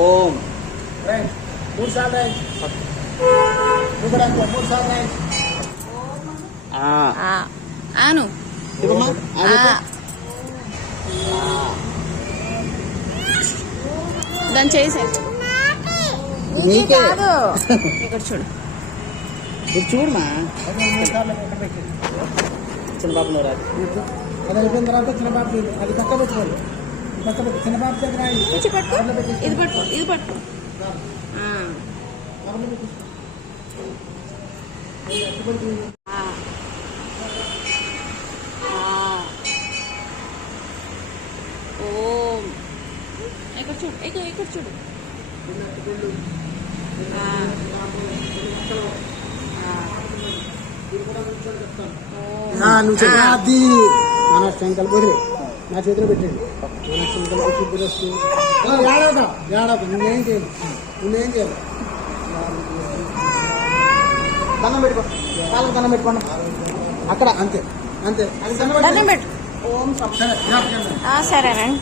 ఓం. Right 3 సార్లు right. నువ్వు కూడా అంతే 3 సార్లు రైట్. ఆను చెప్పమ్మా. దాన్ని చేసే నీకే కాదు ఇక్కడ చూడు. ఇప్పుడు చూడమా. 3 సార్లు ఇక్కడ పెట్టి చిన్న పాప రాదు. అది అయిపోయిన తర్వాత చిన్న బాబు అది పక్క పెట్టుకోండి. పక్క పెట్టి చిన్న బాబు చేత రాయి. కూర్చో పట్టుకో. ఇది పట్టుకో, ఇది పట్టుకో. ఓం. ఇక్కడ చూడు, ఇక్కడ చూడు. నువ్వు చెప్పి అది మన శంకల్ వదిలే నా చేతిలో పెట్టండి. మన శంకల్ వస్తూ ఏడవదా ఏడవదు. నువ్వేం చేయాలి, నువ్వేం చేయాలి. దండం పెట్టుకో. కాళ్ళకి దండం పెట్టుకోండి అక్కడ అంతే అంతే. అది దండం పెట్టు. సరే సరేనండి.